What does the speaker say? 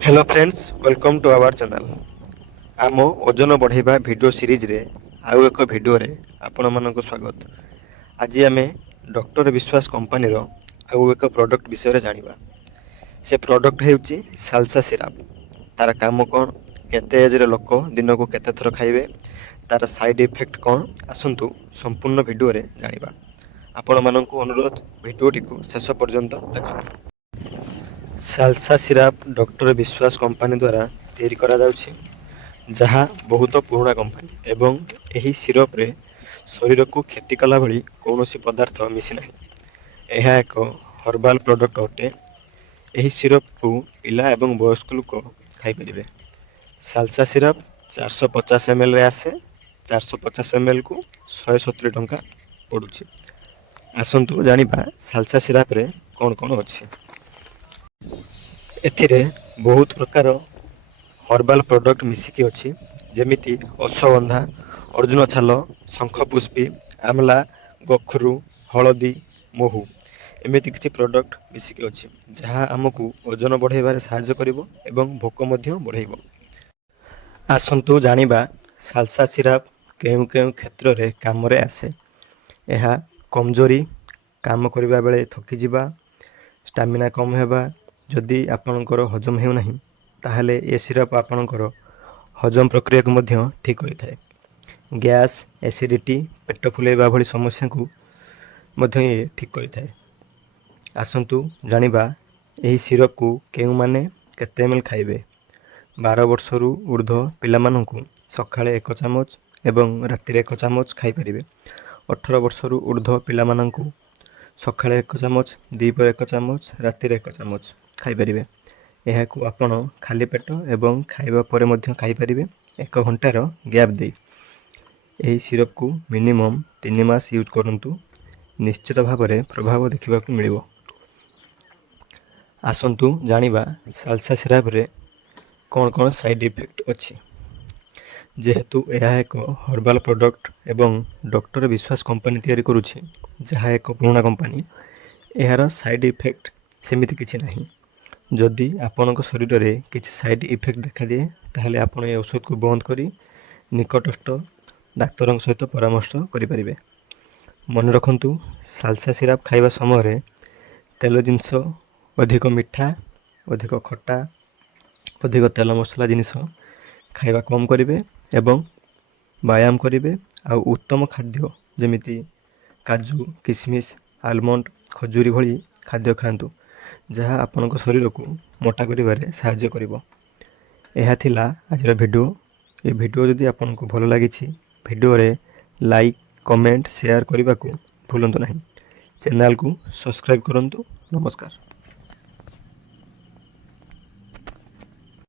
Hello friends, welcome to our channel. आम ओजन बढ़ाइबा video series रे आउ एक वीडियो रे आपण मानक स्वागत। आज आम डॉक्टर विश्वास कंपनी रो आउ एक प्रोडक्ट विषय रे जानिबा। से प्रोडक्ट हेउची साल्सा सिराप। तार काम कोन, केते एज रे लोक दिन को केते थर खाइबे, तार साइड इफेक्ट कोन, आसंतु संपूर्ण वीडियो रे जानिबा। आपण मानक अनुरोध वीडियो टी शेष पर्यंत देखंतु। साल्सा सिराप डॉक्टर विश्वास कंपनी द्वारा तैयारी करा जाउछि, जहाँ बहुत पुराना कंपनी एवं एही सिरप रे शरीर को क्षति कला भली कौनसी पदार्थ मिसी नहीं। यह एक हर्बाल प्रोडक्ट अटे। एही सिरप को पिला एवं वयस्क लोक खाई परिबे। साल्सा सिरप 450 ml रे आसे। 450 ml को 170 टंका पड़ुछि। आसंतु जानिबा साल्सा सिरप रे कोन कोन अछि। एथिरे बहुत प्रकार हर्बाल प्रोडक्ट मिसिकी अछि, जेमिति अश्वगंधा, अर्जुन छाल, शंखपुष्पी, आमला, गखरू, हलदी, महू एमिति किछि प्रोडक्ट मिसिकी अछि, जहाँ आमको ओजन बढ़ाइबारे सहाय्य करिवो एवं भोक मध्य बढ़ाइबो। आसंतु जानिबा साल्सा सिराप केउ केउ क्षेत्र रे काम रे आसे। एहा कमजोरी, काम करिबा बेले थकी जिबा, स्टामिना कम हेबा, जदि आपणकर हजम हेउ नाही ताहले ए सिरप आपणकर हजम प्रक्रिया को मध्य ठीक करिथाए। गैस, एसिडिटी, पेट फुलेबा भली समस्या को मध्य ये ठीक करिथाए। आसंतु जानिबा एही सिरप को केउ माने केते एमएल खाइबे। 12 वर्षरू ऊर्ध्व पिलामानंकु सकाळे 1 चामच एवं राति 1 चामच खाई परिबे। 18 वर्षरू ऊर्ध्व पिलामानंकु सकाळे 1 चामच, दीपर 1 चामच, राति 1 चामच खाई परिबे। एहाकु आपण खाली पेट एवं खाइबा परे मध्य खाई परिबे 1 घंटार गैप दे। एही सिरप को मिनिमम 3 मास यूज करंतु, निश्चित भावरे प्रभाव देखिबा को मिलिबो। आसंतु जानिबा साल्सा सिरप रे कोन कोन साइड इफेक्ट अछि। जेहेतु यह एक हर्बाल प्रोडक्ट एवं डॉक्टर विश्वास कंपनी तैयारी करुछि, जहाँ एक पुराना कंपनी, यार साइड इफेक्ट सेमिति किछि नाही। जदि आपनक शरीर रे किछि साइड इफेक्ट देखा दिए ताहले आपण ए औषध को बंद करी निकटस्थ डाक्तर सहित परामर्श करिपारिबे। मन रखंतु, साल्सा सिराप खाइबा समय रे तेल जिनिष, अधिक मिठा, अधिक खट्टा, अधिक तेल मसला जिनिष खाइबा कम करिवे एवं व्यायाम करिवे। आ उत्तम खाद्य जेमिति काजू, किशमिश, आलमंड, खजूरी भली खाद्य खांतु, जहाँ आपनक शरीर को मोटा करिबारे सहाय्य करिवो। एहा थिला आजर वीडियो। ए वीडियो जदि आपनको भलो लागिछि, वीडियो रे लाइक, कमेंट, शेयर करने को भूलंतु नहीं। चैनल को सब्सक्राइब करंतु। नमस्कार।